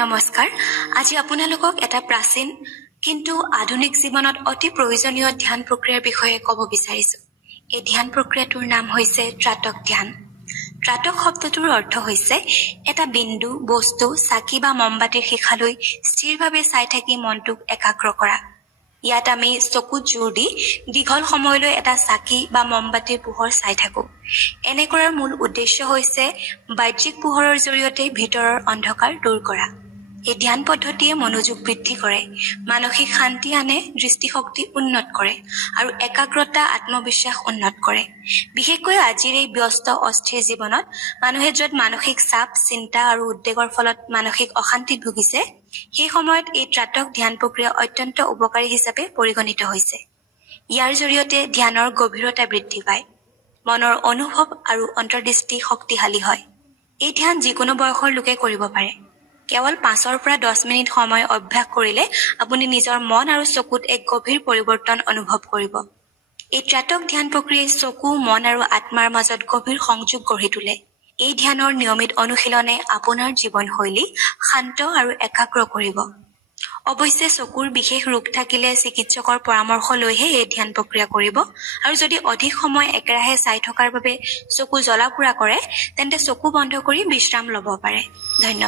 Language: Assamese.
নমস্কাৰ। আজি আপোনালোকক এটা প্ৰাচীন কিন্তু আধুনিক জীৱনত অতি প্ৰয়োজনীয় ধ্যান প্ৰক্ৰিয়াৰ বিষয়ে ক'ব বিচাৰিছোঁ। এই ধ্যান প্ৰক্ৰিয়াটোৰ নাম হৈছে ত্ৰাটক ধ্যান। ত্ৰাটক শব্দটোৰ অৰ্থ হৈছে এটা বিন্দু, বস্তু, চাকি বা মমবাতিৰ শিখালৈ স্থিৰভাৱে চাই থাকি মনটোক একাগ্ৰ কৰা। ইয়াত আমি চকুত জোৰ দি দীঘল সময়লৈ এটা চাকি বা মমবাতিৰ পোহৰ চাই থাকোঁ। এনে কৰাৰ মূল উদ্দেশ্য হৈছে বাহ্যিক পোহৰৰ জৰিয়তে ভিতৰৰ অন্ধকাৰ দূৰ কৰা। এই ধ্যান পদ্ধতিয়ে মনোযোগ বৃদ্ধি কৰে, মানসিক শান্তি আনে, দৃষ্টিশক্তি উন্নত কৰে আৰু একাগ্ৰতা, আত্মবিশ্বাস উন্নত কৰে। বিশেষকৈ আজিৰ এই ব্যস্ত অস্থিৰ জীৱনত মানুহে য'ত মানসিক চাপ, চিন্তা আৰু উদ্বেগৰ ফলত মানসিক অশান্তিত ভুগিছে, সেই সময়ত এই ত্ৰাটক ধ্যান প্ৰক্ৰিয়া অত্যন্ত উপকাৰী হিচাপে পৰিগণিত হৈছে। ইয়াৰ জৰিয়তে ধ্যানৰ গভীৰতা বৃদ্ধি পায়, মনৰ অনুভৱ আৰু অন্তৰ্দৃষ্টি শক্তিশালী হয়। এই ধ্যান যিকোনো বয়সৰ লোকে কৰিব পাৰে। কেৱল 5 পৰা 10 মিনিট সময় অভ্যাস কৰিলে আপুনি নিজৰ মন আৰু চকুত এক গভীৰ পৰিৱৰ্তন অনুভৱ কৰিব। এই ত্ৰাটক ধ্যান প্ৰক্ৰিয়াই চকু, মন আৰু আত্মাৰ মাজত গভীৰ সংযোগ গঢ়ি তোলে। এই ধ্যানৰ নিয়মিত অনুশীলনে আপোনাৰ জীৱনশৈলী শান্ত আৰু একাগ্ৰ কৰিব। অৱশ্যে চকুৰ বিশেষ ৰোগ থাকিলে চিকিৎসকৰ পৰামৰ্শ লৈহে এই ধ্যান প্ৰক্ৰিয়া কৰিব আৰু যদি অধিক সময় একেৰাহে চাই থকাৰ বাবে চকু জ্বলা-পোৰা কৰে, তেন্তে চকু বন্ধ কৰি বিশ্ৰাম ল'ব পাৰে। ধন্যবাদ।